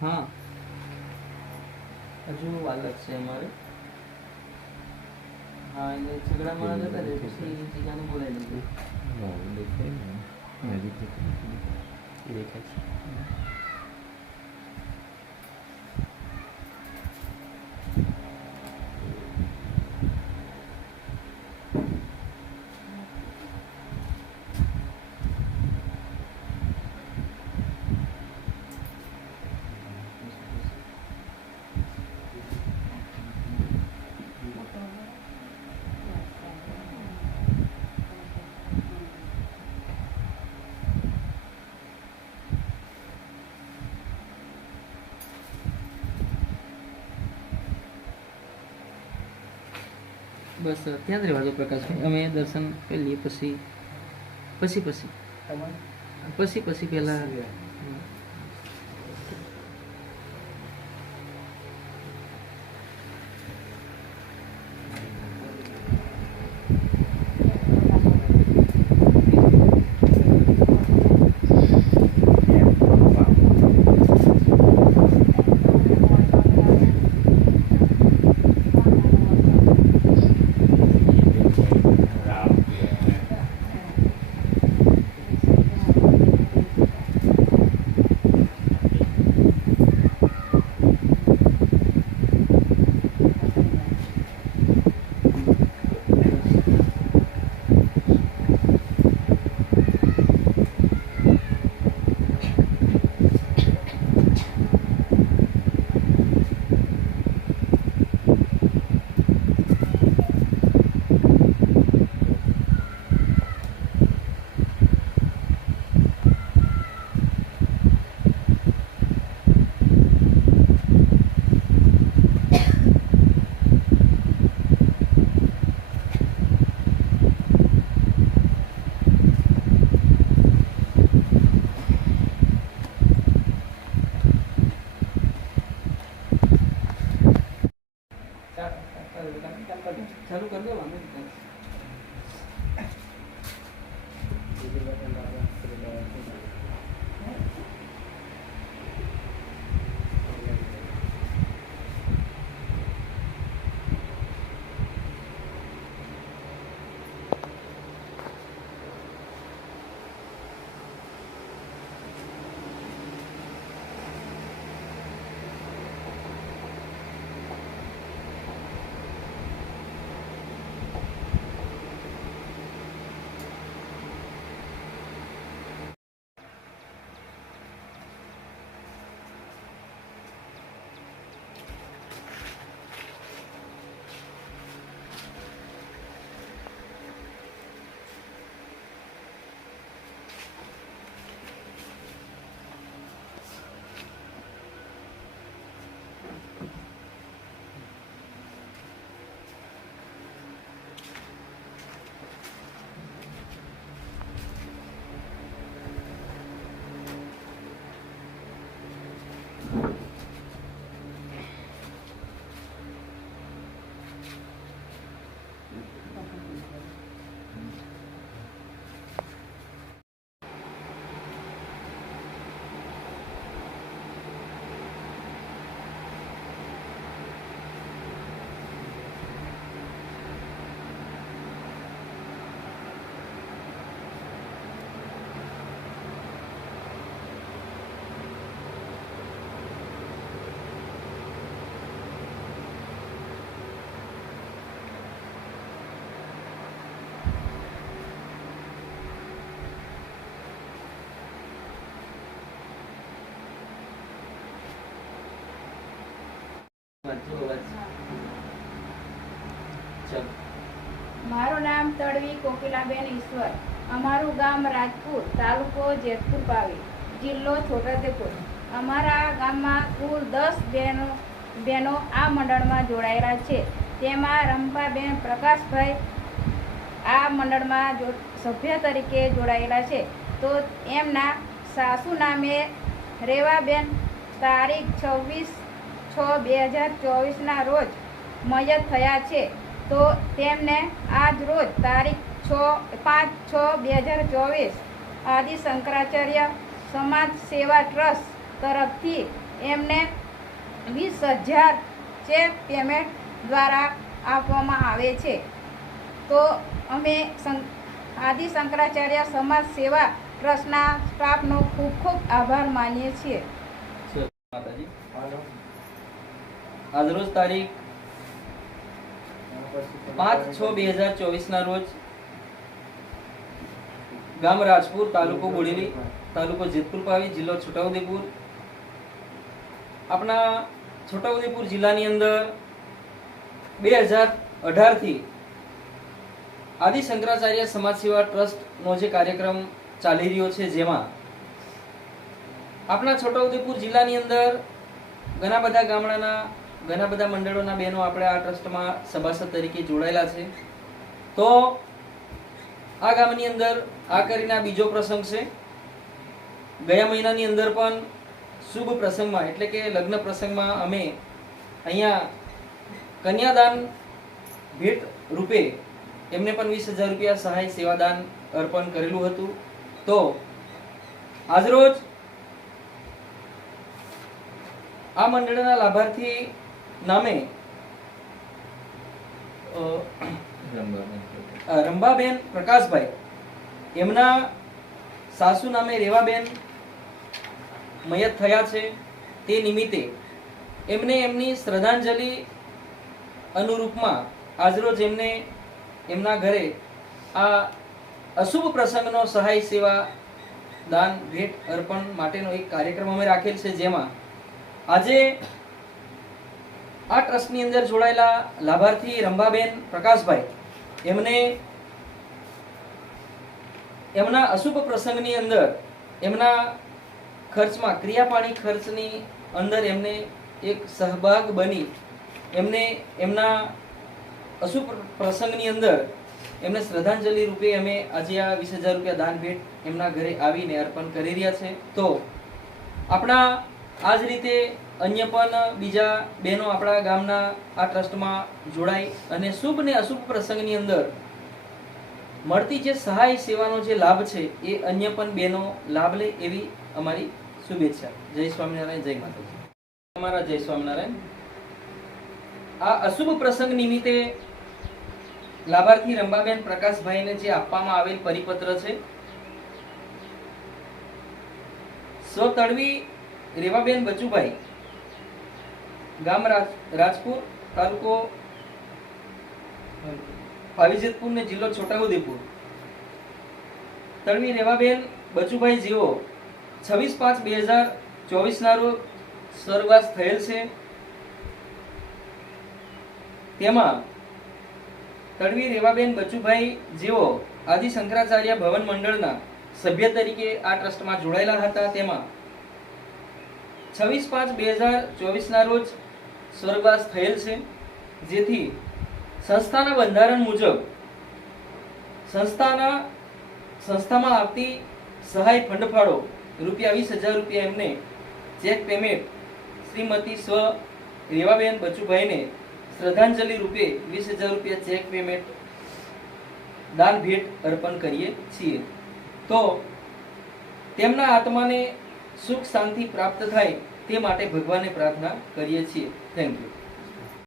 हाँ हजू वालक से हमारे हाँ એટલે ઝઘડામાં જતા રહે પછી જીગાને બોલાવી લીધું દેખાય છે बस ત્યાં જ રહેવા દો પ્રકાશભાઈ અમે દર્શન કરી લઈએ પછી પછી પછી પછી પછી પહેલાં ચાલુ કરી દો અમે મારું નામ તડવી કોકિલાબેન ઈશ્વર, અમારું ગામ રાજપુર, તાલુકો જેતપુર પાવી, જિલ્લો છોટાઉદેપુર. અમારા ગામમાં કુલ 10 બહેનો આ મંડળમાં જોડાયેલા છે. તેમાં રંપાબેન પ્રકાશભાઈ આ મંડળમાં સભ્ય તરીકે જોડાયેલા છે. તો એમના સાસુ નામે રેવાબેન તારીખ 26/6/2024 રોજ મયત થયા છે. તો તેમને આજ રોજ તારીખ 5/6/2024 આદિ શંકરાચાર્ય સમાજ સેવા ટ્રસ્ટ તરફથી એમને 20,000 ચેક પેમેન્ટ દ્વારા આપવામાં આવે છે. તો અમે આદિ શંકરાચાર્ય સમાજ સેવા ટ્રસ્ટના સ્ટાફનો ખૂબ ખૂબ આભાર માનીએ છીએ. માતાજી, આજરોજ તારીખ 5/6/2024 ના રોજ ગામ રાજપુર, તાલુકો બોડેલી, તાલુકો જેતપુર પાવી, જિલ્લો છોટાઉદેપુર. આપણા છોટાઉદેપુર જિલ્લાની અંદર 2018 થી આદિ શંકરાચાર્ય સમાજ સેવા ટ્રસ્ટનો જે કાર્યક્રમ ચાલી રહ્યો છે, જેમાં આપણા છોટાઉદેપુર જિલ્લાની અંદર ઘણા બધા ગામડાના ઘણા બધા મંડળોના બહેનો આપણે આ ટ્રસ્ટમાં સભાસદ તરીકે જોડાયેલા છે. તો આ ગામની અંદર આ કરીને આ બીજો પ્રસંગ છે. ગયા મહિનાની અંદર પણ શુભ પ્રસંગમાં એટલે કે લગ્ન પ્રસંગમાં અમે અહીંયા કન્યાદાન ભેટ રૂપે એમને પણ 20,000 રૂપિયા સહાય સેવાદાન અર્પણ કરેલું હતું. તો આજરોજ આ મંડળના લાભાર્થી નામે રંભાબેન પ્રકાશભાઈ, એમના સાસુ નામે રેવાબેન મયત થયા છે. તે નિમિત્તે એમને એમની શ્રદ્ધાંજલિ અનુરૂપમાં આજરોજ એમને એમના ઘરે આ અશુભ પ્રસંગનો સહાય સેવા દાન ભેટ અર્પણ માટેનો એક કાર્યક્રમ અમે રાખેલ છે, જેમાં આજે આ ટ્રસ્ટની અંદર જોડાયેલા લાભાર્થી રંભાબેન પ્રકાશભાઈ એમને એમના અશુભ પ્રસંગની અંદર એમના ખર્ચમાં ક્રિયાપાણી ખર્ચની અંદર એમને એક સહભાગ બની એમને એમના અશુભ પ્રસંગની અંદર એમને શ્રદ્ધાંજલિ રૂપે અમે આજે આ 20,000 રૂપિયા દાન ભેટ એમના ઘરે આવીને અર્પણ કરી રહ્યા છે. તો આપણા આ જ રીતે અન્ય પણ બીજા બહેનો આપણા ગામના આ ટ્રસ્ટમાં જોડાઈ અને શુભ ને અશુભ પ્રસંગની અંદર મળતી જે સહાય સેવાનો જે લાભ છે એ અન્ય પણ બહેનો લાભ લે એવી અમારી શુભેચ્છા. જય સ્વામિનારાયણ, જય માતાજી. તમારા જય સ્વામિનારાયણ. આ અશુભ પ્રસંગ નિમિત્તે લાભાર્થી રંભાબેન પ્રકાશભાઈને જે આપવામાં આવેલ પરિપત્ર છે, સ્વ તડવી રેવાબેન બચુભાઈ, ગામ રાજપુર, તાલુકો પાવીજેતપુર ને જિલ્લો છોટાઉદેપુર. તડવી રેવાબેન બચુભાઈ જેઓ 26/5/2024 ના રોજ સ્વર્ગવાસ થયેલ છે. તેમાં તડવી રેવાબેન બચુભાઈ જેઓ આદિ શંકરાચાર્ય ભવન મંડળના સભ્ય તરીકે આ ટ્રસ્ટમાં જોડાયેલા હતા. તેમાં 26/5/2024 ના રોજ સ્વર્ગવાસ થયેલ છે, જેથી સંસ્થાના બંધારણ મુજબ સંસ્થામાં આપતી સહાય ફંડફાળો ₹20,000 રૂપિયા એમને ચેક પેમેન્ટ શ્રીમતી સ્વ રેવાબેન બચુભાઈને શ્રદ્ધાંજલિ રૂપે 20,000 રૂપિયા ચેક પેમેન્ટ દાન ભેટ અર્પણ કરીએ છીએ. તો તેમના આત્માને સુખ શાંતિ પ્રાપ્ત થાય તે માટે ભગવાનને પ્રાર્થના કરીએ છીએ. Thank you.